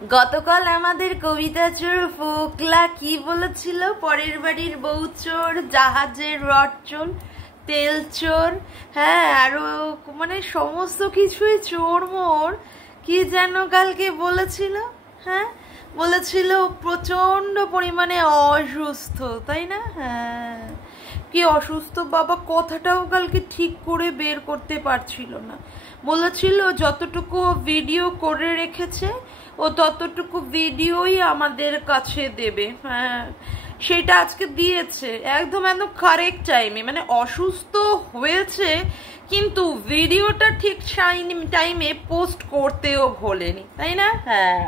গতকাল আমাদের কবিতা চোর ফোকলা কি বলেছিল? পরের বাড়ির বউ চোর, জাহাজের রড চোর, তেল চোর, হ্যাঁ আরো মানে সমস্ত কিছুই চোর মোর। কি যেন কালকে বলেছিল? হ্যাঁ বলেছিল প্রচন্ড পরিমাণে অসুস্থ, তাই না? হ্যাঁ কি অসুস্থ বাবা, কথাটাও কালকে ঠিক করে বের করতে পারছিল না। বলেছিল যতটুকু ভিডিও করে রেখেছে ও ততটুকু ভিডিওই আমাদের কাছে দেবে। হ্যাঁ সেটা আজকে দিয়েছে একদম একদম কারেক্ট টাইমে, মানে অসুস্থ হয়েছে কিন্তু ভিডিওটা ঠিক টাইমে পোস্ট করতেও ভোলেনি, তাই না? হ্যাঁ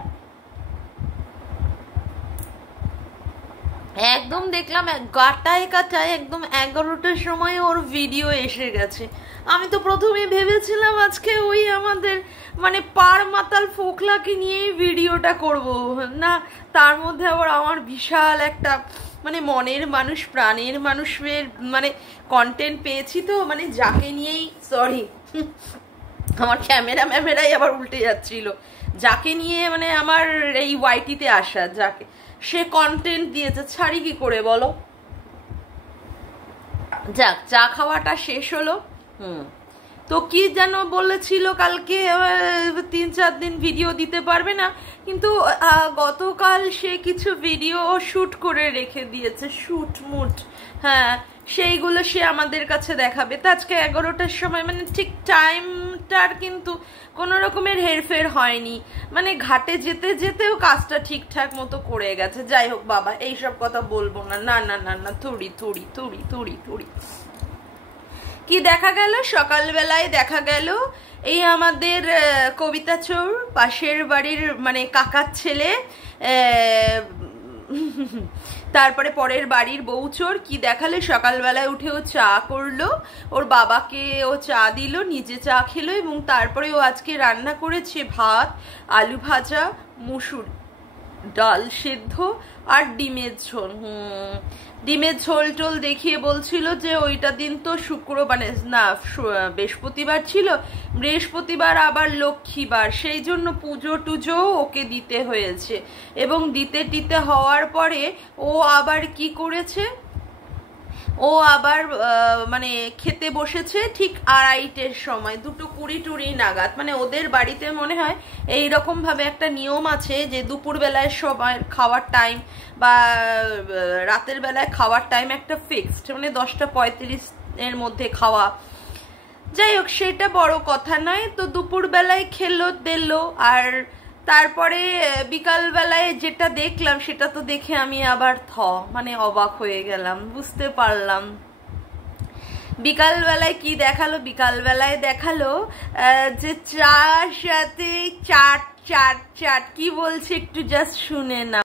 একদম দেখলাম কাটায় কাটায় একদম 11টার সময় ওর ভিডিও এসে গেছে। আমি তো প্রথমে ভেবেছিলাম আজকে ওই আমাদের মানে পার মাতাল ফোকলাকে নিয়েই ভিডিওটা করব, না তার মধ্যে আবার আমার বিশাল একটা মানে মনের মানুষ প্রাণের মানুষের মানে কন্টেন্ট পেয়েছি, তো মানে যাকে নিয়েই সরি আমার ক্যামেরাই আবার উল্টে যাচ্ছিল, যাকে নিয়ে মানে আমার এই ওয়াইটিতে আসা, যাকে সে কন্টেন্ট দিয়েছে, ছাড়ি কি করে বলো? যাক চা খাওয়াটা শেষ হলো। তো কি যেন বলেছিল কালকে 3-4 দিন ভিডিও দিতে পারবে না, কিন্তু গতকাল সে কিছু ভিডিও শুট করে রেখে দিয়েছে, শুট মুট, হ্যাঁ সেইগুলো সে আমাদের কাছে দেখাবে। তো আজকে 11টার সময় মানে ঠিক টাইমটার কিন্তু কোনো রকমের হেরফের হয়নি, মানে ঘাটে যেতে যেতেও কাজটা ঠিকঠাক মতো করে গেছে। যাই হোক বাবা, এইসব কথা বলবো না, না না না না, থুড়ি থুড়ি থুড়ি থুড়ি থুড়ি। কি দেখা গেল সকালবেলায়? দেখা গেল এই আমাদের কবিতা চোর পাশের বাড়ির মানে কাকার ছেলে, তারপরে পরের বাড়ির বউ চোর কি দেখালে? সকালবেলায় উঠে ও চা করলো, ওর বাবাকে ও চা দিল, নিজে চা খেলো, এবং তারপরে ও আজকে রান্না করেছে ভাত, আলু ভাজা, মুসুর ডাল সেদ্ধ আর ডিমের ঝোল। ডিমের ঝোল টোল দেখিয়ে বলছিল যে ওইটা দিন তো শুক্রবার না বৃহস্পতিবার ছিল, বৃহস্পতিবার আবার লক্ষ্মীবার, সেই জন্য পুজো টুজো ওকে দিতে হয়েছে। এবং দিতে হওয়ার পরে ও আবার কি করেছে, ও আবার মানে খেতে বসেছে ঠিক 2:30-এর সময়, 2:20 নাগাদ। মানে ওদের বাড়িতে মনে হয় এইরকম ভাবে একটা নিয়ম আছে যে দুপুরবেলায় সময় খাওয়ার টাইম বা রাতের বেলায় খাওয়ার টাইম একটা ফিক্সড, মানে 10:35-এর মধ্যে খাওয়া। যাই হোক সেটা বড় কথা নয়, তো দুপুরবেলায় খেলো দিলো, আর তারপরে বিকালবেলায় যেটা দেখলাম সেটা তো দেখে আমি আবার মানে অবাক হয়ে গেলাম, বুঝতে পারলাম বিকালবেলায় কি দেখালো। বিকালবেলায় দেখালো যে চার সাথে চাট চাট চাট, কি বলছে একটু জাস্ট শুনে না।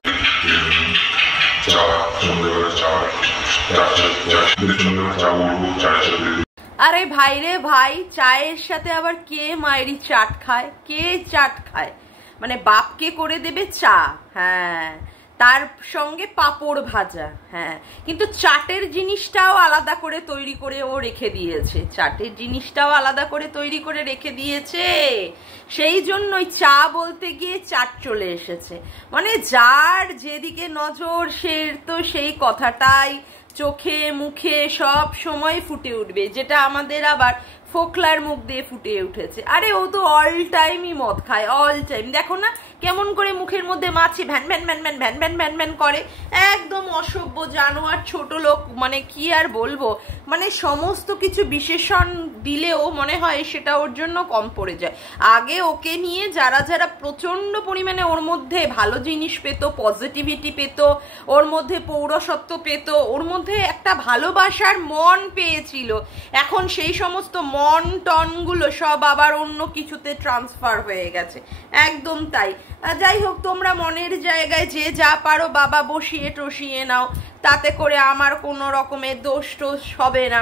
আরে ভাই রে ভাই, চায়ের সাথে আবার কে মায়েরই চাট খায়? কে চাট খায়? মানে বাপকে করে দেবে চা, হ্যাঁ তার সঙ্গে পাঁপড় ভাজা, হ্যাঁ কিন্তু চাটের জিনিসটাও আলাদা করে তৈরি করে ও রেখে দিয়েছে, চাটের জিনিসটাও আলাদা করে তৈরি করে রেখে দিয়েছে, সেই জন্যই চা বলতে গিয়ে চাট চলে এসেছে। মানে যার যেদিকে নজর সে তো সেই কথাটাই চোখে মুখে সব সময় ফুটে উঠবে, যেটা আমাদের আবার ফোকলার মুখ দিয়ে ফুটে উঠেছে। আরে ও তো অল টাইমই মদ খায়, অল টাইম। দেখো না কেমন করে মুখের মধ্যে মাছি van van van van van van van van করে, একদম অসভ্য জানোয়ার ছোট লোক। মানে কি আর বলবো, মানে সমস্ত কিছু বিশেষণ দিলেও মনে হয় সেটা ওর জন্য কম পড়ে যায়। আগে ওকে নিয়ে যারা যারা প্রচন্ড পরিমাণে ওর মধ্যে ভালো জিনিস পেত, পজিটিভিটি পেত, ওর মধ্যে পৌরসত্ব পেত, ওর মধ্যে একটা ভালোবাসার মন পেয়েছিল, এখন সেই সমস্ত মন টনগুলো সব আবার অন্য কিছুতে ট্রান্সফার হয়ে গেছে, একদম তাই। যাই হোক তোমরা মনের জায়গায় যে যা পারো বাবা বসিয়ে টসিয়ে নাও, তাতে করে আমার কোনো রকমের দোষ টোষ হবে না।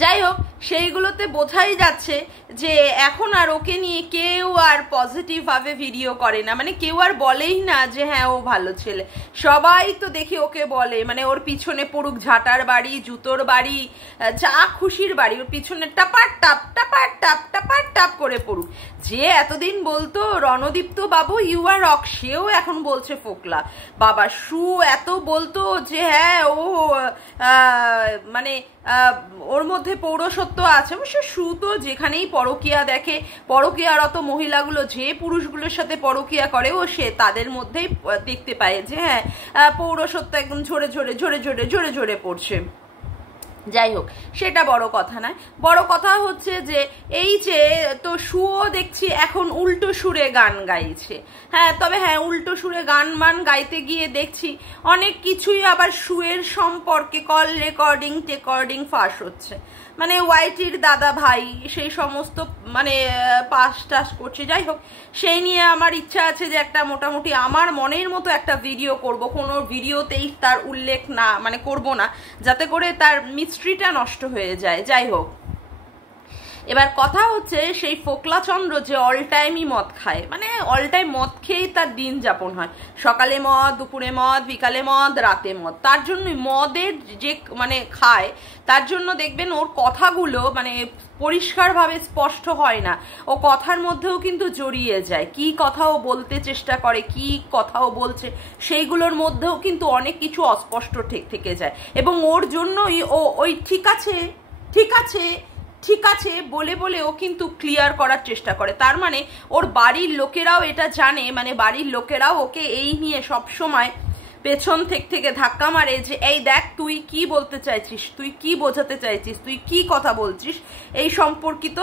যাই হোক, সেইগুলোতে বোঝাই যাচ্ছে যে এখন আর ওকে নিয়ে কেউ আর পজিটিভ ভাবে ভিডিও করে না, মানে কেউ আর বলেই না যে হ্যাঁ ও ভালো ছেলে। সবাই তো দেখি ওকে বলে, মানে ওর পিছনে পড়ুক ঝাঁটার বাড়ি, জুতোর বাড়ি, যা খুশির বাড়ি, ওর পিছনে টাপার টাপ টাপার টাপ টাপার টাপ করে পড়ুক। যে এতদিন বলতো রণদীপ্ত বাবু ইউ আর রক, সেও এখন বলছে ফোকলা। বাবা সু এত বলতো যে হ্যাঁ ও মানে ওর মধ্যে পৌরসত্ব আছে। অবশ্য সু তো যেখানেই পরকীয়া দেখে, পরকীয়ারত মহিলাগুলো যে পুরুষগুলোর সাথে পরকীয়া করে ও সে তাদের মধ্যেই দেখতে পায় যে হ্যাঁ পৌরসত্ব একদম ঝরে ঝরে ঝরে ঝরে ঝরে ঝরে পড়ছে। যাই হোক, সেটা বড় কথা নয়। বড় কথা হচ্ছে যে এই যে তো সুও দেখছি এখন উল্টো সুরে গান গাইছে। হ্যাঁ, তবে হ্যাঁ উল্টো সুরে গান মান গাইতে গিয়ে দেখছি অনেক কিছুই আবার সুয়ের সম্পর্কে কল রেকর্ডিং ফাঁস হচ্ছে। মানে ওয়াইটির দাদা ভাই সেই সমস্ত মানে পাস টাস করছে। যাই হোক, সেই নিয়ে আমার ইচ্ছা আছে যে একটা মোটামুটি আমার মনের মতো একটা ভিডিও করব। কোনো ভিডিওতেই তার উল্লেখ না মানে করব না, যাতে করে তার মিস্ট্রিটা নষ্ট হয়ে যায়। যাই হোক, এবার কথা হচ্ছে সেই ফোকলা চন্দ্র যে অল টাইমই মদ খায়, মানে অল টাইম মদ খেয়েই তার দিন যাপন হয়। সকালে মদ, দুপুরে মদ, বিকালে মদ, রাতে মদ। তার জন্যই মদের যে মানে খায়, তার জন্য দেখবেন ওর কথাগুলো মানে পরিষ্কারভাবে স্পষ্ট হয় না। ও কথার মধ্যেও কিন্তু জড়িয়ে যায়, কি কথা ও বলতে চেষ্টা করে, কি কথা ও বলছে সেইগুলোর মধ্যেও কিন্তু অনেক কিছু অস্পষ্ট থেকে যায়। এবং ওর জন্যই ও ওই ঠিক আছে ঠিক আছে ঠিক আছে বলে বলে ও কিন্তু ক্লিয়ার করার চেষ্টা করে। তার মানে ওর বাড়ির লোকেরাও এটা জানে, মানে বাড়ির লোকেরাও ওকে এই নিয়ে সব সময় পেছন থেকে ধাক্কা মারে যে এই দেখ তুই কি বলতে চাইছিস, তুই কি বোঝাতে চাইছিস, তুই কি কথা বলছিস, এই সম্পর্কিত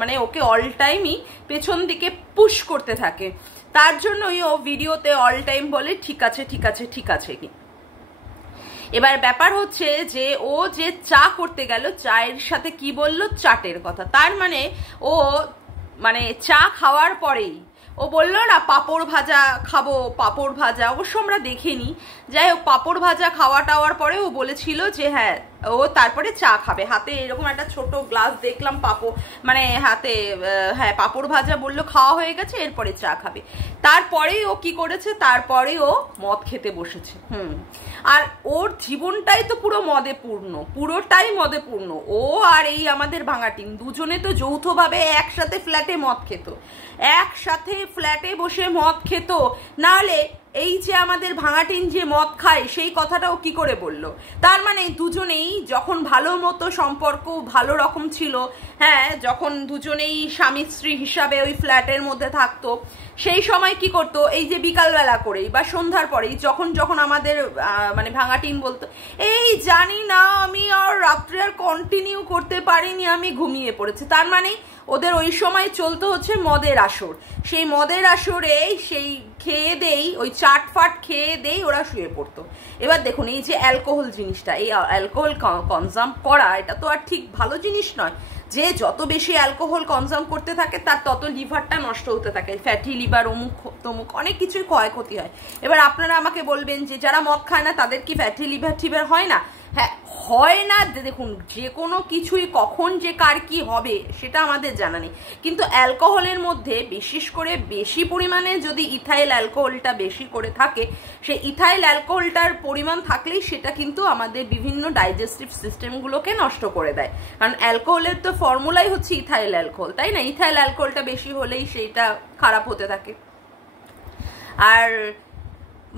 মানে ওকে অল টাইমই পেছন দিকে পুশ করতে থাকে। তার জন্যই ও ভিডিওতে অল টাইম বলে ঠিক আছে ঠিক আছে ঠিক আছে কি। এবার ব্যাপার হচ্ছে যে ও যে চা করতে গেল, চায়ের সাথে কি বললো, চাটের কথা। তার মানে ও মানে চা খাওয়ার পরেই ও বললো না পাঁপড় ভাজা খাবো, পাঁপড় ভাজা। অবশ্য আমরা দেখিনি। যাই হোক, পাঁপড় ভাজা খাওয়া টাওয়ার পরে ও বলেছিল যে হ্যাঁ ও তারপরে চা খাবে। হাতে এরকম একটা ছোট গ্লাস দেখলাম মানে হাতে হ্যাঁ পাঁপড় ভাজা বললো খাওয়া হয়ে গেছে, এরপরে চা খাবে। তারপরেই ও কি করেছে, তারপরে ও মদ খেতে বসেছে। আর ওর জীবনটাই তো পুরো মদে পূর্ণ, পুরোটাই মদে পূর্ণ। ও আর এই আমাদের ভাঙাটিন দুজনে তো যৌথভাবে একসাথে ফ্ল্যাটে মদ খেত, একসাথে ফ্ল্যাটে বসে মদ খেত। নাহলে এই যে আমাদের ভাঙাটিন যে মদ খায় সেই কথাটাও কি করে বললো? তার মানে দুজনেই যখন ভালো মতো সম্পর্ক ভালো রকম ছিল, হ্যাঁ যখন দুজনেই স্বামী স্ত্রী হিসাবে ওই ফ্ল্যাটের মধ্যে থাকতো, সেই সময় কি করতো, এই যে বিকালবেলা করেই বা সন্ধ্যার পরেই যখন যখন আমাদের মানে ভাঙাটিন বলতো এই জানি না আমি আর রাত্রে আর কন্টিনিউ করতে পারিনি, আমি ঘুমিয়ে পড়েছি, তার মানে ওদের ওই সময় চলতো হচ্ছে মদের আসর। সেই মদের আসরে সেই খেয়ে দেই, ওই চাটফাট খেয়ে দেই ওরা শুয়ে পড়তো। এবার দেখুন এই যে অ্যালকোহল জিনিসটা, এই অ্যালকোহল কনজাম করা এটা তো আর ঠিক ভালো জিনিস নয়। যে যত বেশি অ্যালকোহল কনজাম করতে থাকে তার তত লিভারটা নষ্ট হতে থাকে, ফ্যাটি লিভার অমুক তমুক অনেক কিছুই ক্ষয়ক্ষতি হয়। এবার আপনারা আমাকে বলবেন যে যারা মদ খায় না তাদের কি ফ্যাটি লিভার হয় না? হ্যাঁ হয় না। দেখুন যে কোনো কিছুই কখন যে কার কি হবে সেটা আমাদের জানা নেই, কিন্তু অ্যালকোহলের মধ্যে বিশেষ করে বেশি পরিমাণে যদি ইথাইল অ্যালকোহলটা বেশি করে থাকে, সেই ইথাইল অ্যালকোহলটার পরিমাণ থাকলেই সেটা কিন্তু আমাদের বিভিন্ন ডাইজেস্টিভ সিস্টেমগুলোকে নষ্ট করে দেয়। কারণ অ্যালকোহলের তো ফর্মুলাই হচ্ছে ইথাইল অ্যালকোহল, তাই না? ইথাইল অ্যালকোহলটা বেশি হলেই সেইটা খারাপ হতে থাকে। আর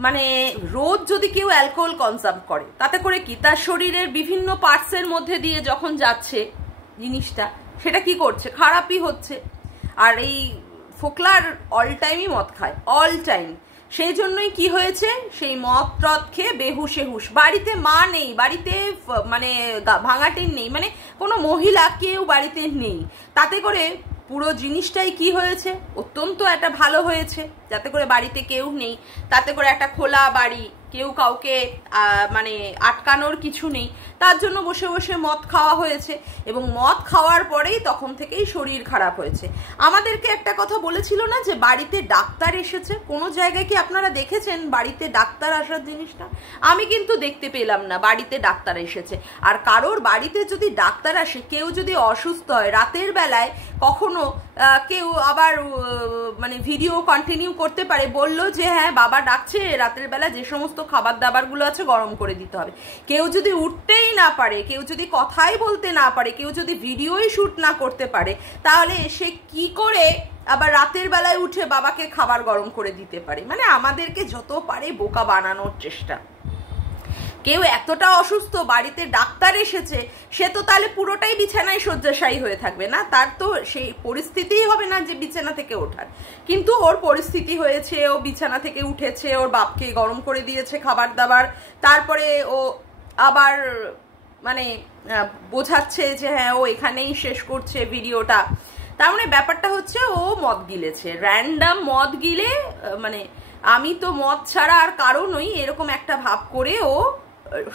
মানে রোজ যদি কেউ অ্যালকোহল কনজাম করে তাতে করে কি তার শরীরের বিভিন্ন পার্টসের মধ্যে দিয়ে যখন যাচ্ছে জিনিসটা, সেটা কি করছে, খারাপই হচ্ছে। আর এই ফোকলার অল টাইমই মদ খায়, অল টাইম। সেই জন্যই কি হয়েছে, সেই মদ টদ খেয়ে বেহুশে হুশ। বাড়িতে মা নেই, বাড়িতে মানে ভাঙাটিন নেই, মানে কোনো মহিলা কেউ বাড়িতে নেই। তাতে করে পুরো জিনিসটাই কি হয়েছে, অত্যন্ত একটা ভালো হয়েছে, যাতে করে বাড়িতে কেউ নেই, তাতে করে একটা খোলা বাড়ি, কেউ কাউকে মানে আটকানোর কিছু নেই, তার জন্য বসে বসে মদ খাওয়া হয়েছে এবং মদ খাওয়ার পরেই তখন থেকেই শরীর খারাপ হয়েছে। আমাদেরকে একটা কথা বলেছিল না যে বাড়িতে ডাক্তার এসেছে, কোনো জায়গায় কি আপনারা দেখেছেন বাড়িতে ডাক্তার আসার জিনিসটা? আমি কিন্তু দেখতে পেলাম না বাড়িতে ডাক্তার এসেছে। আর কারোর বাড়িতে যদি ডাক্তার আসে, কেউ যদি অসুস্থ হয় রাতের বেলায়, কখনো কেউ আবার মানে ভিডিও কন্টিনিউ করতে পারে, বললো যে হ্যাঁ বাবা ডাকছে, রাতের বেলা যে সমস্ত খাবার দাবারগুলো আছে গরম করে দিতে হবে। কেউ যদি উঠতেই না পারে, কেউ যদি কথাই বলতে না পারে, কেউ যদি ভিডিওই শুট না করতে পারে, তাহলে সে কি করে আবার রাতের বেলায় উঠে বাবাকে খাবার গরম করে দিতে পারে? মানে আমাদেরকে যত পারে বোকা বানানোর চেষ্টা। কেউ এতটা অসুস্থ, বাড়িতে ডাক্তার এসেছে, সে তো তাহলে পুরোটাই বিছানায় শয্যাশায়ী হয়ে থাকবে না? তার তো সেই পরিস্থিতিই হবে না যে বিছানা থেকে ওঠার। কিন্তু ওর পরিস্থিতি হয়েছে, ও বিছানা থেকে উঠেছে, ওর বাপকে গরম করে দিয়েছে খাবার দাবার, তারপরে ও আবার মানে বোঝাচ্ছে যে হ্যাঁ ও এখানেই শেষ করছে ভিডিওটা। তার মানে ব্যাপারটা হচ্ছে ও মদ গিলেছে, র্যান্ডাম মদ গিলে, মানে আমি তো মদ ছাড়া আর কারো নই এরকম একটা ভাব করে ও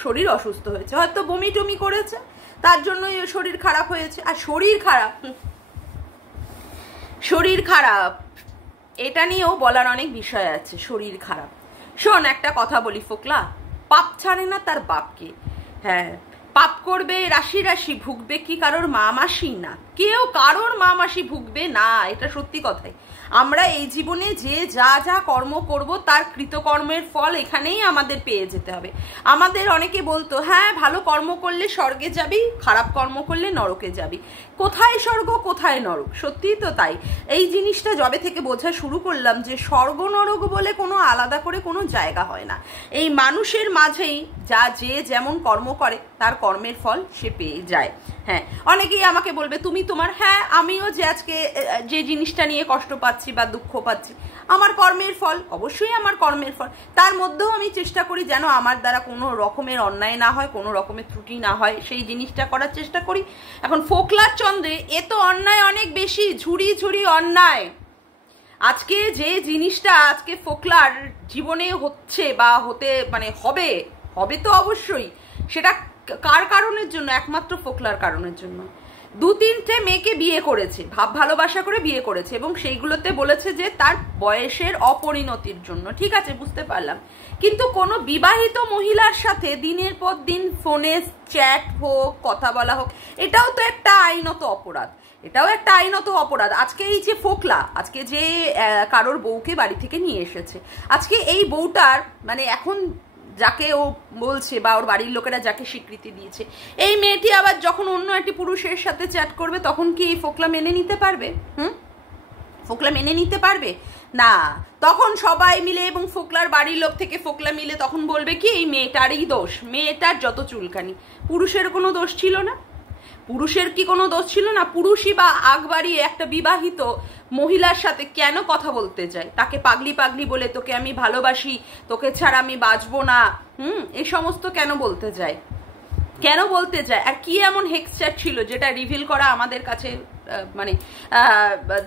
শরীর অসুস্থ হয়েছে, হয়তো বমি টমি করেছে, তার জন্যই শরীর খারাপ হয়েছে। আর শরীর খারাপ এটা নিয়েও বলার অনেক বিষয় আছে। শরীর খারাপ, শোন একটা কথা বলি ফোকলা, পাপ ছাড়ে না তার বাপকে। হ্যাঁ, পাপ করবে রাশি রাশি, ভুগবে কি কারোর মা মাসি? না, কেউ কারোর মা মাসি ভুগবে না, এটা সত্যি কথাই। আমরা এই জীবনে যে যা যা কর্ম করব তার কৃতকর্মের ফল এখানেই আমাদের পেয়ে যেতে হবে। আমাদের অনেকে বলতো হ্যাঁ ভালো কর্ম করলে স্বর্গে যাবি, খারাপ কর্ম করলে নরকে যাবি। কোথায় স্বর্গ কোথায় নরক? সত্যিই তো তাই। এই জিনিসটা যবে থেকে বোঝা শুরু করলাম যে স্বর্গ নরক বলে কোনো আলাদা করে কোনো জায়গা হয় না, এই মানুষের মাঝেই যে যেমন কর্ম করে তার কর্মের ফল সে পেয়ে যায়। হ্যাঁ, অনেকেই আমাকে বলবে তুমি তোমার, হ্যাঁ আমিও যে আজকে যে জিনিসটা নিয়ে কষ্ট পাচ্ছি বা দুঃখ পাচ্ছি আমার কর্মের ফল, অবশ্যই আমার কর্মের ফল। তার মধ্যেও আমি চেষ্টা করি যেন আমার দ্বারা কোনো রকমের অন্যায় না হয়, কোনো রকমের ত্রুটি না হয়, সেই জিনিসটা করার চেষ্টা করি। এখন ফোকলার চন্দ্রে এ তো অন্যায় অনেক বেশি, ঝুড়ি ঝুড়ি অন্যায়। আজকে যে জিনিসটা আজকে ফোকলার জীবনে হচ্ছে বা হতে মানে হবে তো অবশ্যই, সেটা কার কারণের জন্য? একমাত্র ফোকলার কারণের জন্য। 2-3টে মেয়েকে বিয়ে করেছে, ভাব ভালোবাসা করে বিয়ে করেছে, এবং সেইগুলোতে বলেছে যে তার বয়সের অপরিণতির জন্য। ঠিক আছে, বুঝতে পারলাম। কিন্তু কোনো বিবাহিত মহিলার সাথে দিনের পর দিন ফোনে চ্যাট হোক, কথা বলা হোক, এটাও তো একটা আইনত অপরাধ। আজকে এই যে ফোকলা আজকে যে কারোর বউকে বাড়ি থেকে নিয়ে এসেছে, আজকে এই বউটার মানে এখন যাকে ও বলছে বা ওর বাড়ির লোকেরা যাকে স্বীকৃতি দিয়েছে, এই মেয়েটি আবার যখন অন্য একটি পুরুষের সাথে চ্যাট করবে তখন কি এই ফোকলা মেনে নিতে পারবে? ফোকলা মেনে নিতে পারবে না। তখন সবাই মিলে এবং ফোকলার বাড়ির লোক থেকে ফোকলা মিলে তখন বলবে কি এই মেয়েটারই দোষ, মেয়েটার যত চুলকানি। পুরুষের কোনো দোষ ছিল না? পুরুষের কি কোনো দোষ ছিল না? পুরুষই বা আগ বাড়িয়ে একটা বিবাহিত মহিলার সাথে কেন কথা বলতে যায়? তাকে পাগলি পাগলি বলে তোকে আমি ভালোবাসি, তোকে ছাড়া আমি বাঁচবো না, এই সমস্ত কেন বলতে যায়? আর কি এমন হেক্সচ্যাট ছিল যেটা রিভিল করা আমাদের কাছে মানে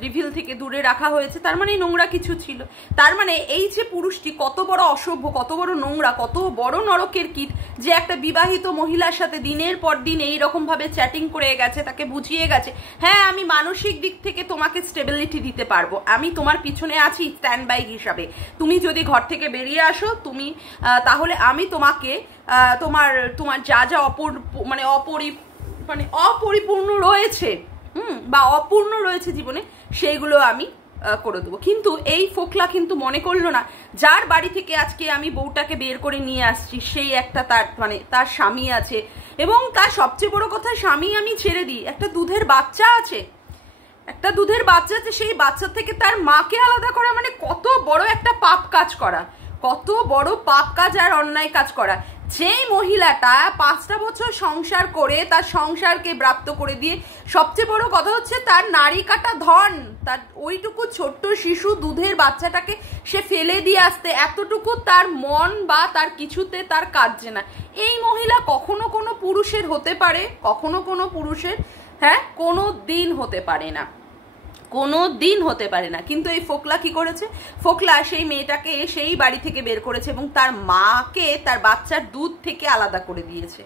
রিভিল থেকে দূরে রাখা হয়েছে? তার মানে নোংরা কিছু ছিল। তার মানে এই যে পুরুষটি কত বড় অসভ্য, কত বড় নোংরা, কত বড় নরকের কীট, যে একটা বিবাহিত মহিলার সাথে দিনের পর দিন এইরকম ভাবে চ্যাটিং করে গেছে, তাকে বুঝিয়ে গেছে হ্যাঁ আমি মানসিক দিক থেকে তোমাকে স্টেবিলিটি দিতে পারবো, আমি তোমার পিছনে আছি স্ট্যান্ড বাই হিসাবে, তুমি যদি ঘর থেকে বেরিয়ে আসো তুমি তাহলে আমি তোমাকে তোমার যা যা অপরিপূর্ণ রয়েছে বা অপূর্ণ রয়েছে জীবনে, সেইগুলো আমি করে দেবো। কিন্তু এই ফোকলা কিন্তু মনে করলো না যার বাড়ি থেকে আজকে আমি বউটাকে বের করে নিয়ে আসছি সেই একটা তার স্বামী আছে, এবং তার সবচেয়ে বড় কথা স্বামী আমি ছেড়ে দিই, একটা দুধের বাচ্চা আছে, সেই বাচ্চা থেকে তার মাকে আলাদা করা মানে কত বড় একটা পাপ কাজ করা, কত বড় পাপ কাজ আর অন্যায় কাজ করা। যেই মহিলাটা 5টা বছর সংসার করে তার সংসারকে ব্রাপ্ত করে দিয়ে, সবচেয়ে বড় কথা হচ্ছে তার নারী কাটা ধন, তার ওইটুকু ছোট্ট শিশু দুধের বাচ্চাটাকে সে ফেলে দিয়ে আসতে এতটুকু তার মন বা তার কিছুতে তার কাজে না। এই মহিলা কখনো কোনো পুরুষের হতে পারে, কখনো কোনো পুরুষের কোনো দিন হতে পারে না, কোনো দিন হতে পারে না। কিন্তু এই ফোকলা কি করেছে, ফোকলা সেই মেয়েটাকে সেই বাড়ি থেকে বের করেছে এবং তার মাকে তার বাচ্চার দুধ থেকে আলাদা করে দিয়েছে,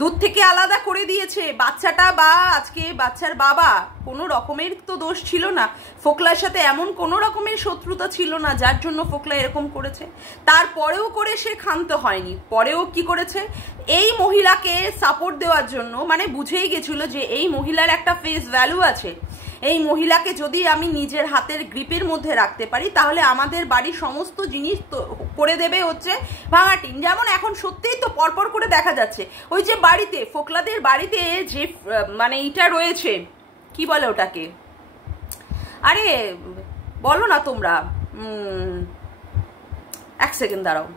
দুধ থেকে আলাদা করে দিয়েছে। বাচ্চাটা বা আজকে বাচ্চার বাবা কোনো রকমের তো দোষ ছিল না, ফোকলার সাথে এমন কোনো রকমের শত্রুতা ছিল না যার জন্য ফোকলা এরকম করেছে। তারপরেও করে সে ক্ষান্ত হয়নি, পরেও কি করেছে, এই মহিলাকে সাপোর্ট দেওয়ার জন্য, মানে বুঝেই গেছিল যে এই মহিলার একটা ফেস ভ্যালু আছে, এই মহিলাকে যদি আমি নিজের হাতের গ্রিপের মধ্যে রাখতে পারি তাহলে আমাদের বাড়ির সমস্ত জিনিস তো করে দেবে হচ্ছে ভাঙাটিন। যেমন এখন সত্যিই তো পরপর করে দেখা যাচ্ছে ওই যে বাড়িতে ফোকলাদের বাড়িতে যে মানে এটা রয়েছে, কি বলে ওটাকে, আরে বলো না তোমরা, এক সেকেন্ড দাঁড়াও,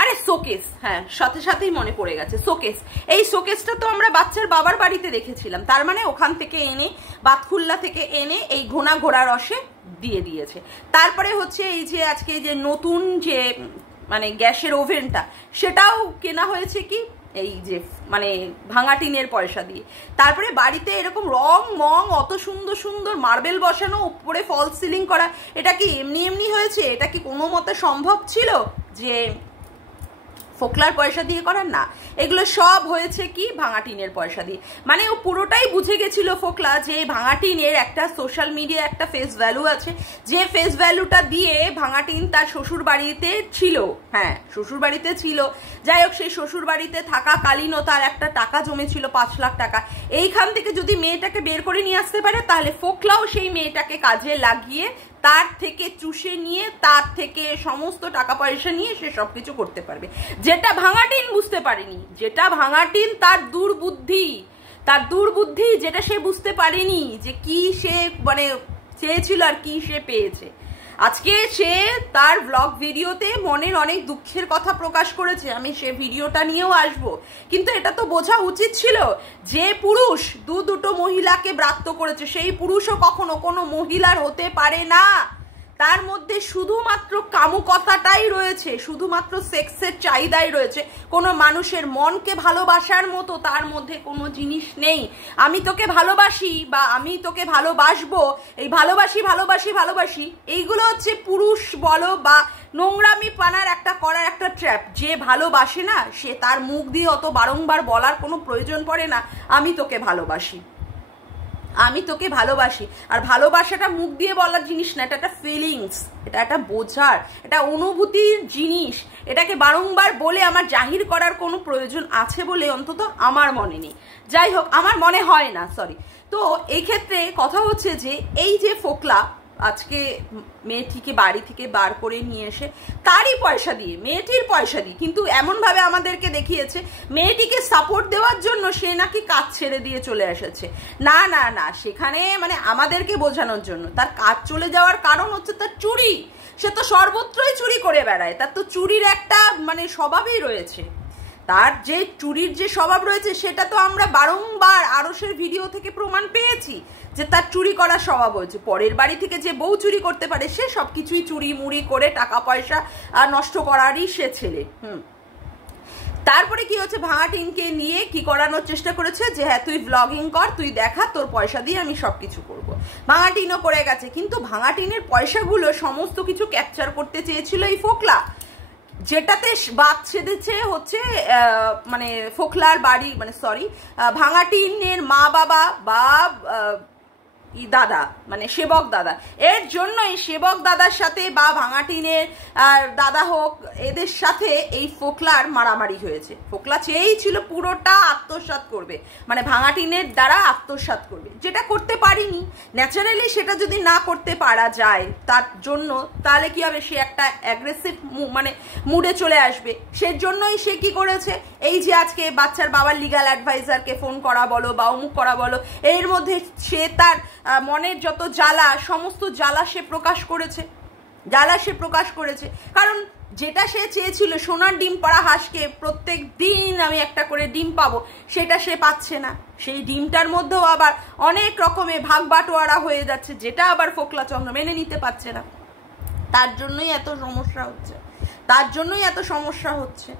আরে শোকেস, হ্যাঁ সাথে সাথেই মনে পড়ে গেছে, শোকেস। এই শোকেসটা তো আমরা বাচ্চার বাবার বাড়িতে দেখেছিলাম, তার মানে ওখান থেকে এনে বাতখুল্লা থেকে এনে এই ঘোনা ঘোড়া রসে দিয়ে দিয়েছে। তারপরে হচ্ছে এই যে আজকে যে নতুন যে মানে গ্যাসের ওভেনটা, সেটাও কেনা হয়েছে কি এই যে মানে ভাঙা টিনের পয়সা দিয়ে। তারপরে বাড়িতে এরকম রং মং অত সুন্দর সুন্দর মার্বেল বসানো, উপরে ফল সিলিং করা, এটা কি এমনি এমনি হয়েছে? এটা কি কোনো মতে সম্ভব ছিল যে ফোকলার পয়সা দিয়ে করার? না, এগুলো সব হয়েছে কি ভাঙা টিনের পয়সা দিয়ে। মানে ও পুরোটাই বুঝে গেছিল ফোকলা যে ভাঙা টিনের একটা সোশ্যাল মিডিয়া একটা ফেস ভ্যালু আছে, যে ফেস ভ্যালুটা দিয়ে ভাঙা টিন তার শ্বশুর বাড়িতে ছিল, হ্যাঁ শ্বশুর বাড়িতে ছিল। যাই হোক, সেই শ্বশুর বাড়িতে থাকাকালীনও তার একটা টাকা জমেছিল 5 লাখ টাকা। এইখান থেকে যদি মেয়েটাকে বের করে নিয়ে আসতে পারে তাহলে ফোকলাও সেই মেয়েটাকে কাজে লাগিয়ে তার থেকে চুষে নিয়ে তার থেকে সমস্ত টাকা পয়সা নিয়ে সে সবকিছু করতে পারবে, যেটা ভাঙাটিন বুঝতে পারেনি, যেটা ভাঙাটিন তার দুর্বুদ্ধি যেটা সে বুঝতে পারেনি যে কি সে মানে চেয়েছিল আর কি সে পেয়েছে। আজকে সে তার ব্লগ ভিডিওতে মনের অনেক দুঃখের কথা প্রকাশ করেছে, আমি সে ভিডিওটা নিয়েও আসবো। কিন্তু এটা তো বোঝা উচিত ছিল যে পুরুষ দুটো মহিলাকে ব্রাত্য করেছে, সেই পুরুষও কখনো কোনো মহিলার হতে পারে না। তার মধ্যে শুধুমাত্র কামুকতাটাই রয়েছে, শুধুমাত্র সেক্সের চাহিদাই রয়েছে, কোনো মানুষের মনকে ভালোবাসার মতো তার মধ্যে কোনো জিনিস নেই। আমি তোকে ভালোবাসি বা আমি তোকে ভালোবাসবো, এই ভালোবাসি এইগুলো হচ্ছে পুরুষ বলো বা নোংরামি পানার একটা করার একটা ট্র্যাপ। যে ভালোবাসে না সে তার মুখ দিয়ে অত বারংবার বলার কোনো প্রয়োজন পড়ে না আমি তোকে ভালোবাসি, আমি তোকে ভালোবাসি। আর ভালোবাসাটা মুখ দিয়ে বলার জিনিস না, এটা একটা ফিলিংস, এটা একটা বোঝার, এটা অনুভূতির জিনিস। এটাকে বারংবার বলে আমার জাহির করার কোনো প্রয়োজন আছে বলে অন্তত আমার মনে নেই। যাই হোক, আমার মনে হয় না, সরি। তো এই ক্ষেত্রে কথা হচ্ছে যে এই যে ফোকলা আজকে মেয়েটিকে বাড়ি থেকে বার করে নিয়ে এসে তারই পয়সা দিয়ে, মেয়েটির পয়সা দিয়ে, কিন্তু এমনভাবে আমাদেরকে দেখিয়েছে মেয়েটিকে সাপোর্ট দেওয়ার জন্য সে নাকি কাজ ছেড়ে দিয়ে চলে এসেছে। না না না, সেখানে মানে আমাদেরকে বোঝানোর জন্য। তার কাজ চলে যাওয়ার কারণ হচ্ছে তার চুরি, সে তো সর্বত্রই চুরি করে বেড়ায়, তার তো চুরির একটা মানে স্বভাবই রয়েছে। তার যে চুরির যে স্বভাব রয়েছে সেটা তো আমরা বারংবার আরশের ভিডিও থেকে প্রমাণ পেয়েছি যে তার চুরি করার স্বভাব হয়েছে। পরের বাড়ি থেকে যে বউ চুরি করতে পারে সে সবকিছুই চুরি মুড়ি করে টাকা পয়সা নষ্ট করারই সে ছেলে। তারপরে কি হচ্ছে, ভাঙাটিনকে নিয়ে কি করানোর চেষ্টা করেছে যে হ্যাঁ তুই ব্লগিং কর, তুই দেখা, তোর পয়সা দিয়ে আমি সবকিছু করব। ভাঙাটিনও করে গেছে, কিন্তু ভাঙাটিনের পয়সাগুলো সমস্ত কিছু ক্যাপচার করতে চেয়েছিল এই ফোকলা, যেটাতে বাদ ছেদেছে হচ্ছে মানে ফোকলার বাড়ি, মানে সরি ভাঙাটিনের মা বাবা বা দাদা, মানে সেবক দাদা। এর জন্যই সেবক দাদার সাথে বা ভাঙাটিনের দাদা হোক এদের সাথে এই ফোকলার মারামারি হয়েছে। ফোকলা চেয়েই ছিল পুরোটা আত্মসাৎ করবে, মানে ভাঙাটিনের দ্বারা আত্মসাৎ করবে, যেটা করতে পারিনি। ন্যাচারালি সেটা যদি না করতে পারা যায় তার জন্য, তাহলে কি হবে, সে একটা অ্যাগ্রেসিভ মানে মুডে চলে আসবে। সেজন্যই সে কি করেছে, এই যে আজকে বাচ্চার বাবার লিগ্যাল অ্যাডভাইজারকে ফোন করা বলো বা অমুক করা বলো, এর মধ্যে সে তার মনের যত জ্বালা সমস্ত জ্বালা সে প্রকাশ করেছে। কারণ যেটা সে চেয়েছিল সোনার ডিম পাড়া হাঁসকে প্রত্যেক দিন আমি একটা করে ডিম পাবো, সেটা সে পাচ্ছে না। সেই ডিমটার মধ্যেও আবার অনেক রকমের ভাগ বাটোয়ারা হয়ে যাচ্ছে, যেটা আবার ফোকলা চন্দ্র মেনে নিতে পারছে না। তার জন্যই এত সমস্যা হচ্ছে।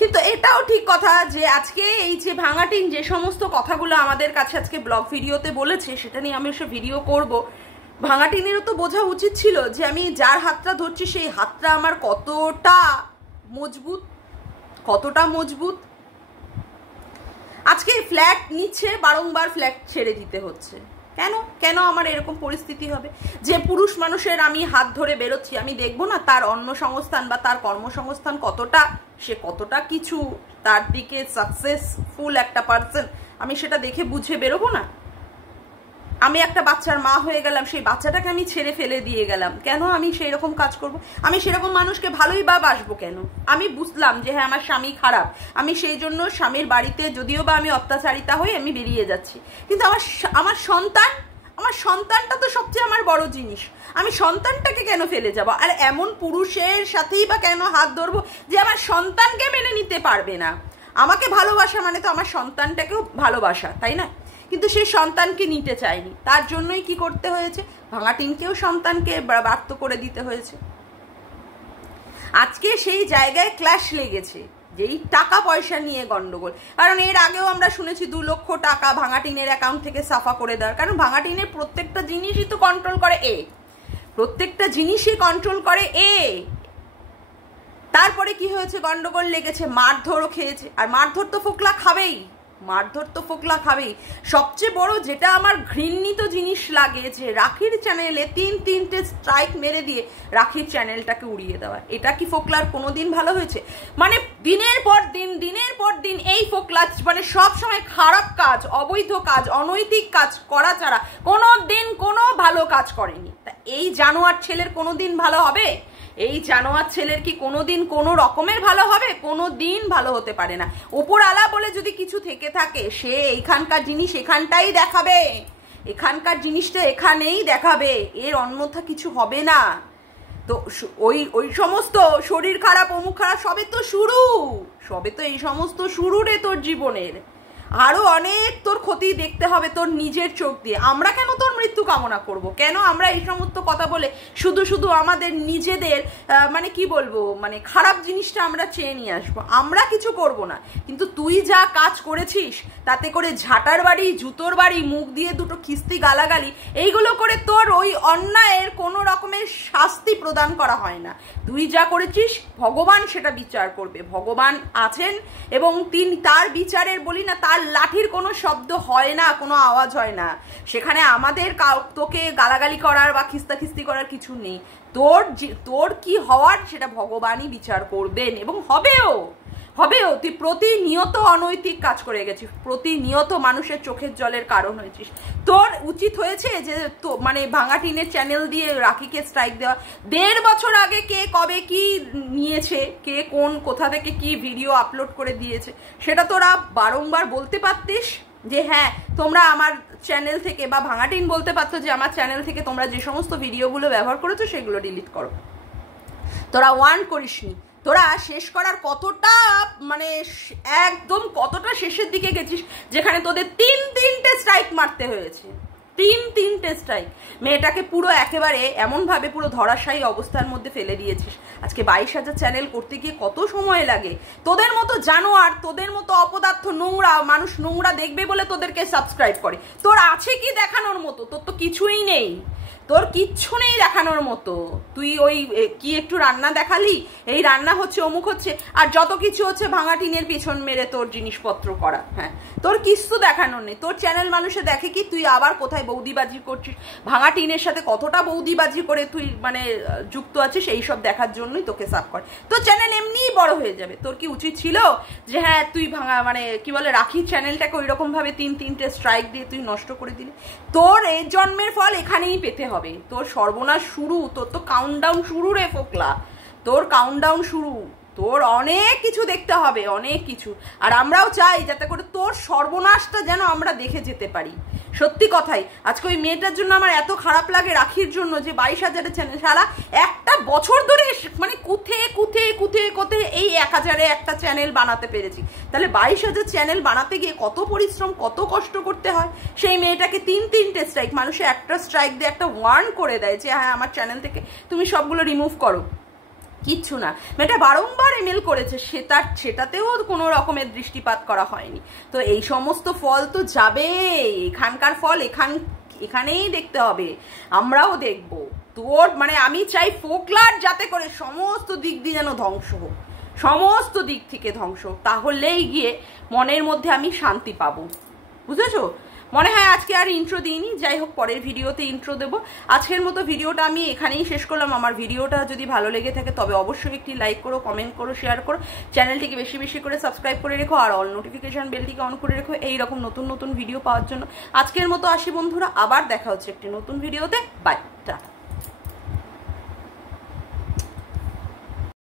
কিন্তু এটাও ঠিক কথা যে আজকে এই যে ভাঙাটিন যে সমস্ত কথাগুলো আমাদের কাছে আজকে ব্লগ ভিডিওতে বলেছে, সেটা নিয়ে আমি এসে ভিডিও করব। ভাঙাটিনেরও তো বোঝা উচিত ছিল যে আমি যার হাতটা ধরছি সেই হাতটা আমার কতটা মজবুত। আজকে ফ্ল্যাট নিচ্ছে, বারংবার ফ্ল্যাট ছেড়ে দিতে হচ্ছে। কেন আমার এরকম পরিস্থিতি হবে? যে পুরুষ মানুষের আমি হাত ধরে বেরোচ্ছি, আমি দেখবো না তার অন্য সংস্থান বা তার কর্মসংস্থান কতটা, সে কতটা কিছু, তার দিকে সাকসেসফুল একটা পার্সন, আমি সেটা দেখে বুঝে বেরোবো না? আমি একটা বাচ্চার মা হয়ে গেলাম, সেই বাচ্চাটাকে আমি ছেড়ে ফেলে দিয়ে গেলাম, কেন আমি সেই রকম কাজ করব? আমি সেরকম মানুষকে ভালোই বা বাসবো কেন? আমি বুঝলাম যে হ্যাঁ আমার স্বামী খারাপ, আমি সেই জন্য স্বামীর বাড়িতে যদিও বা আমি অত্যাচারিতা হয়ে আমি বেরিয়ে যাচ্ছি, কিন্তু আমার সন্তানটা তো সবচেয়ে আমার বড় জিনিস। আমি সন্তানটাকে কেন ফেলে যাব? আর এমন পুরুষের সাথেই বা কেন হাত ধরবো যে আমার সন্তানকে মেনে নিতে পারবে না? আমাকে ভালোবাসা মানে তো আমার সন্তানটাকেও ভালোবাসা, তাই না? কিন্তু সেই সন্তানকে নিতে চায়নি, তার জন্যই কি করতে হয়েছে? ভাঙাটিনকেও সন্তানকে বাধ্য করে দিতে হয়েছে। আজকে সেই জায়গায় ক্ল্যাশ লেগেছে, যেই টাকা পয়সা নিয়ে গন্ডগোল। কারণ এর আগেও আমরা শুনেছি 2 লক্ষ টাকা ভাঙাটিনের অ্যাকাউন্ট থেকে সাফা করে দেওয়ার, কারণ ভাঙাটিনের প্রত্যেকটা জিনিসই তো কন্ট্রোল করে তারপরে কি হয়েছে? গন্ডগোল লেগেছে, মারধরও খেয়েছে। আর মারধর তো ফোকলা খাবেই, সবচেয়ে বড় যেটা আমার ঘৃণিত জিনিস লাগে যে রাখির চ্যানেলে 3-3টে স্ট্রাইক মেরে দিয়ে রাখির চ্যানেলটাকে উড়িয়ে দেওয়া। এটা কি ফোকলার কোনোদিন ভালো হয়েছে? মানে দিনের পর দিন এই ফোকলা মানে সব সময় খারাপ কাজ, অবৈধ কাজ, অনৈতিক কাজ করা ছাড়া কোনোদিন কোনো ভালো কাজ করেনি। তা এই জানোয়ার ছেলের কোনোদিন ভালো হবে? এই জানোয়ার ছেলের কি কোনোদিন কোনো রকমের ভালো হবে? কোনোদিন ভালো হতে পারে না। উপরওয়ালা বলে যদি কিছু থেকে থাকে, সে এইখানকার জিনিস এখানটাই দেখাবে, এখানকার জিনিসটা এখানেই দেখাবে, এর অন্যথা কিছু হবে না। তো ওই সমস্ত শরীর খারাপ, অমুক খারাপ, সবে তো এই সমস্ত শুরু রে তোর জীবনের। আরো অনেক তোর ক্ষতি দেখতে হবে তোর নিজের চোখ দিয়ে। আমরা কেন তোর মৃত্যু কামনা করব? কেন আমরা এই সমস্ত কথা বলে শুধু আমাদের নিজেদের মানে কি বলবো, মানে খারাপ জিনিসটা আমরা চেয়ে নিয়ে আসবো? আমরা কিছু করব না, কিন্তু তুই যা কাজ করেছিস তাতে করে ঝাঁটার বাড়ি, জুতোর বাড়ি, মুখ দিয়ে 2টো খিস্তি গালাগালি, এইগুলো করে তোর ওই অন্যায়ের কোনো রকমের শাস্তি প্রদান করা হয় না। তুই যা করেছিস ভগবান সেটা বিচার করবে। ভগবান আছেন এবং তিনি তার বিচারের বলি না, তার লাঠির কোনো শব্দ হয় না, কোনো আওয়াজ হয় না। সেখানে আমাদের তোকে গালাগালি করার বা খিস্তাখিস্তি করার কিছু নেই। তোর কি হওয়ার সেটা ভগবানই বিচার করবেন এবং হবেও। তুই প্রতিনিয়ত অনৈতিক কাজ করে গেছিস, প্রতিনিয়ত মানুষের চোখের জলের কারণ হয়েছিস। তোর উচিত হয়েছে যে মানে ভাঙাটিনের চ্যানেল দিয়ে রাখিকে স্ট্রাইক দেওয়া। 1.5 বছর আগে কে কবে কি নিয়েছে, কে কোথা থেকে কি ভিডিও আপলোড করে দিয়েছে, সেটা তোরা বারংবার বলতে পারতিস যে হ্যাঁ তোমরা আমার চ্যানেল থেকে, বা ভাঙাটিন বলতে পারতো যে আমার চ্যানেল থেকে তোমরা যে সমস্ত ভিডিওগুলো ব্যবহার করেছো সেগুলো ডিলিট করো। তোরা ওয়ার্ন করিসনি। তোরা শেষ করার কতটা মানে একদম কতটা শেষের দিকে গেছিস, যেখানে তোদের 3-3টে স্ট্রাইক মারতে হয়েছে। 3-3টে স্ট্রাইক। মেয়েটাকে পুরো একেবারে এমনভাবে পুরো ধরাশায়ী অবস্থার মধ্যে ফেলে দিয়েছিস। আজকে 22,000 চ্যানেল করতে গিয়ে কত সময় লাগে? তোদের মতো জানোয়ার, তোদের মতো অপদার্থ, নোংরা মানুষ, নোংরা দেখবে বলে তোদেরকে সাবস্ক্রাইব করে। তোর আছে কি দেখানোর মতো? তোর তো কিছুই নেই, তোর কিচ্ছু নেই দেখানোর মতো। তুই ওই কি একটু রান্না দেখালি, এই রান্না হচ্ছে, অমুক হচ্ছে, আর যত কিছু হচ্ছে ভাঙাটিনের পিছন মেরে তোর জিনিসপত্র করা। হ্যাঁ, তোর কিছু দেখানোর নেই। তোর চ্যানেল মানুষে দেখে কি তুই আবার কোথায় বৌদিবাজি করছিস, ভাঙাটিনের সাথে কতটা বৌদিবাজি করে তুই মানে যুক্ত আছিস, এইসব দেখার জন্যই তোকে সাব করে। তোর চ্যানেল এমনিই বড় হয়ে যাবে। তোর কি উচিত ছিল যে হ্যাঁ তুই মানে কি বলে রাখির চ্যানেলটাকে ওই রকম ভাবে 3-3টে স্ট্রাইক দিয়ে তুই নষ্ট করে দিলি? তোর এই জন্মের ফল এখানেই পেতে হবে। তোর সর্বনাশ শুরু, তোর তো কাউন্টডাউন শুরু রে ফোকলা, তোর কাউন্টডাউন শুরু। তোর অনেক কিছু দেখতে হবে, অনেক কিছু। আর আমরাও চাই যাতে করে তোর সর্বনাশটা যেন আমরা দেখে যেতে পারি। সত্যি কথাই, আজকে ওই মেয়েটার জন্য আমার এত খারাপ লাগে, রাখির জন্য, যে 22,000 চ্যানেল সারা একটা বছর ধরে মানে কুথে এই 1,000-এ একটা চ্যানেল বানাতে পেরেছি। তাহলে 22,000 চ্যানেল বানাতে গিয়ে কত পরিশ্রম, কত কষ্ট করতে হয়। সেই মেয়েটাকে 3-3টে স্ট্রাইক, মানুষে একটা স্ট্রাইক দিয়ে একটা ওয়ার্ন করে দেয় যে হ্যাঁ আমার চ্যানেল থেকে তুমি সবগুলো রিমুভ করো। কিচ্ছু না, মেয়েটা বারংবার এমএল করেছে, সেটাতেও কোনো রকমের দৃষ্টিপাত করা হয়নি। তো এই সমস্ত ফল তো যাবে, এখানকার ফল এখানেই দেখতে হবে, আমরাও দেখব। তোর মানে আমি চাই ফোকলার যাতে করে সমস্ত দিক দিয়ে যেন ধ্বংস হোক, সমস্ত দিক থেকে ধ্বংস, তাহলেই গিয়ে মনের মধ্যে আমি শান্তি পাবো, বুঝেছো? মনে হয় আজকে আর ইন্ট্রো দিইনি, যাই হোক পরের ভিডিওতে ইন্ট্রো দেবো। আজকের মতো ভিডিওটা আমি এখানেই শেষ করলাম। আমার ভিডিওটা যদি ভালো লেগে থাকে তবে অবশ্যই একটি লাইক করো, কমেন্ট করো, শেয়ার করো, চ্যানেলটিকে বেশি বেশি করে সাবস্ক্রাইব করে রেখো, আর অল নোটিফিকেশন বেলটিকে অন করে রেখো এইরকম নতুন নতুন ভিডিও পাওয়ার জন্য। আজকের মতো আসি বন্ধুরা, আবার দেখা হচ্ছে একটি নতুন ভিডিওতে। বাই।